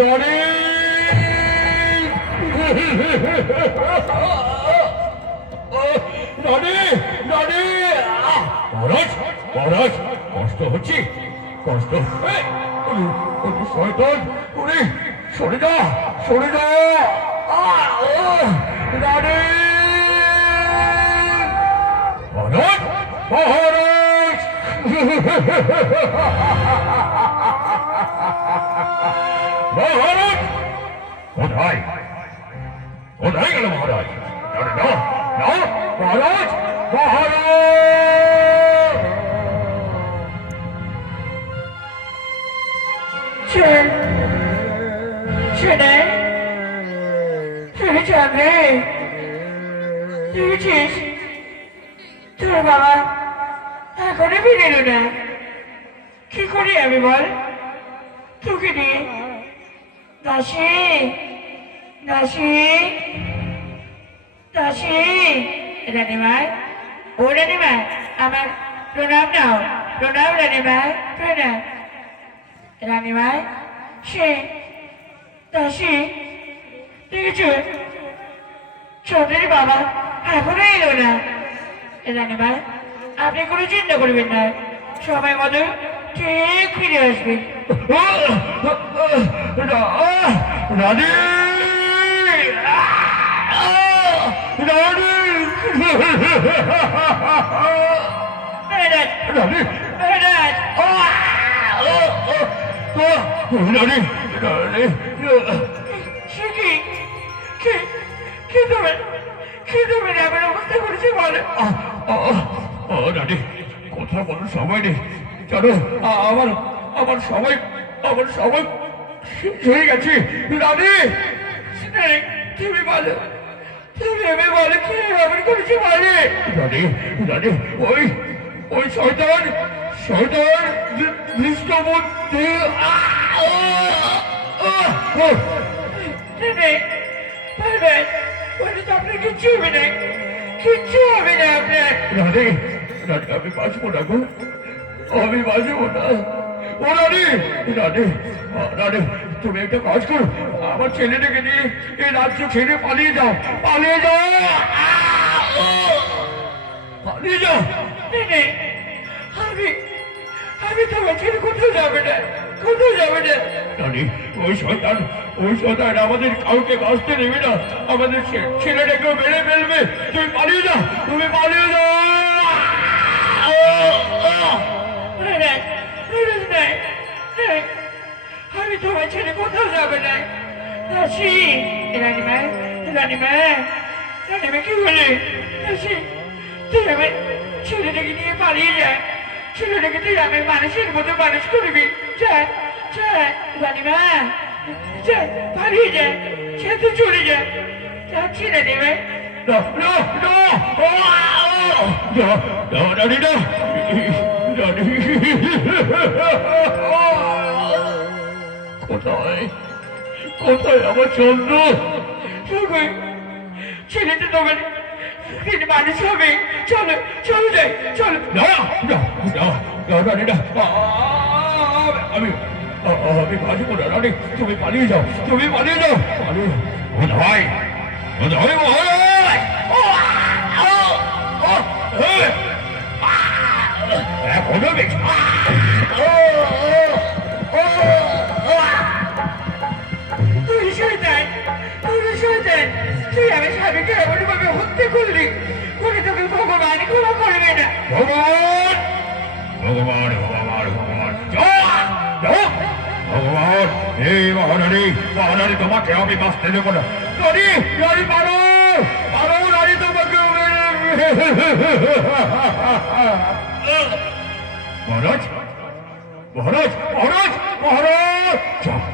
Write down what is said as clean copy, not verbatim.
রানী রানী রানী মহারাজ মহারাজ কষ্ট হচ্ছে কষ্ট শয়তান উনি সরে যা সরে যা রানী মহারাজ মহারাজ মহারাজ কোথায় কোথায় গেল মহারাজ না না মহারাজ মহারাজ ছেড়ে তুমি যাবে দেখেছিস তোর বাবা এখনো ফিরে এলো না কি করি আমি বল তোকে নিয়ে দাসী দাসী দাসী রানীমায় ও রানীমায় আমার প্রণাম নাও প্রণাম রানীমায় প্রণাম রানীমায় সে দাসী দেখেছো চন্দ্রের বাবা এখনো এলো না রানীমায় আপনি কোনো চিন্তা করবেন না সময় মতো ঠিক ফিরে আসবেন রানী রানী রানী রানী রানী কি দেবেন আমার অবস্থা করেছে বলে রানী কথা বলার সময় নেই জানো আমার আমার সময় শেষ হয়ে গেছে রানী তুমি বলো তুমি আমি বলো কি এমন করেছি বলে রানী রানী ওই ওই শয়তান শয়তান দৃষ্টবুদ্ধি আপনার কিচ্ছু হবে না কিচ্ছু হবে না আপনার রানী রানী আমি বাঁচবো না গো আমি বাঁচবো না ও রানী রানী রানী তুমি একটা কাজ করো আমার ছেলেটাকে নিয়ে এই রাজ্য ছেড়ে পালিয়ে যাও পালিয়ে যাও পালিয়ে যাও আমি আমি তোমার ছেলে কোথাও যাবে না কোথাও যাবে না রানী ওই শয়তান আমাদের কাউকে বাঁচতে দেবে না আমাদের ছেলেটাকেও মেরে ফেলবে তুমি পালিয়ে যাও তুমি পালিয়ে যাও আমি তোমার ছেলে কোথাও যাবে না দাসী রানীমা রানীমা রানীমা কি বলে দাসী তুই আমার ছেলেটাকে নিয়ে পালিয়ে যায় ছেলেটাকে তুই আমার মানুষের মতো মানুষ করবি যা যা রানীমা যা পালিয়ে যা সে তো চলে যা যাচ্ছি রানীমা রানী না রানী কোথায় কোথায় আমার চন্দ্র ছেলেটা তোমার তিনি মানুষ হবে চলো চলো যাই চলো রানী না আমি আমি বাঁচবো না রানী তুমি পালিয়ে যাও তুমি পালিয়ে যাও পালিয়ে কোথায় কোথায় এখনো তুই শয়তান তুই আমার স্বামীকে এমনভাবে হত্যা করলি বলে তোকে ভগবান ক্ষমা করবে না ভগবান ভগবান ভগবান ভগবান ভগবান এই মহারানী মহারানী তোমাকে আমি বাঁচতে দেবো না রানী রানী পারো পারো রানী তোমাকে মহারাজ মহারাজ মহারাজ মহারাজ